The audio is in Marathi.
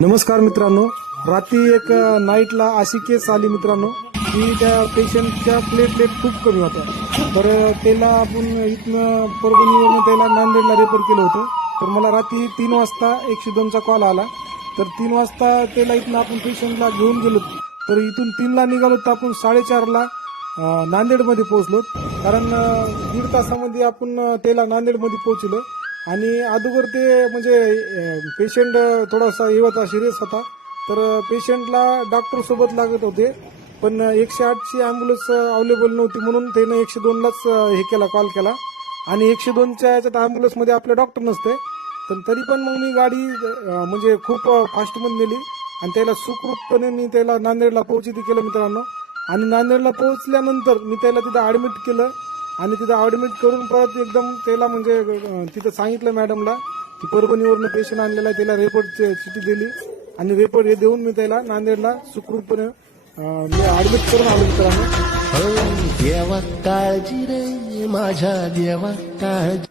नमस्कार मित्रांनो, रात्री एक नाईटला अशी केस आली मित्रांनो की त्या पेशंटच्या प्लेटलेट खूप कमी होत्या. तर त्याला आपण इथनं परभणीवरून त्याला नांदेडला रेफर केलं होतं. तर मला रात्री 3 वाजता 102चा कॉल आला. तर 3 वाजता त्याला इथनं आपण पेशंटला घेऊन गेलो. तर इथून 3ला निघालो तर आपण 4:30ला नांदेडमध्ये पोहोचलो. कारण 1.5 तासामध्ये आपण त्याला नांदेडमध्ये पोहोचलो. आणि अगोदर ते म्हणजे पेशंट थोडासा हे होता, सिरियस होता. तर पेशंटला डॉक्टर सोबत लागत होते, पण 108ची अँब्युलन्स अवेलेबल नव्हती, म्हणून त्यानं 102लाच हे केला, कॉल केला. आणि 102च्या याच्यात अँब्युलन्समध्ये आपले डॉक्टर नसते. पण तरी पण मग मी गाडी म्हणजे खूप फास्टमध्ये नेली आणि त्याला सुखरूपपणे मी त्याला नांदेडला पोहोचित केलं मित्रांनो. आणि नांदेडला पोहोचल्यानंतर मी त्याला तिथं ॲडमिट केलं. आणि तिथं ॲडमिट करून परत एकदम त्याला म्हणजे तिथं सांगितलं मॅडमला की परभणीवरनं पेशंट आणलेला आहे, त्याला रेपोर्टची चिठी दिली. आणि रेपोर्ट हे देऊन मी त्याला नांदेडला सुखरूपपणे मी ॲडमिट करून आलो मित्रांनो. देवा काळजी रे माझ्या देवा काळजी.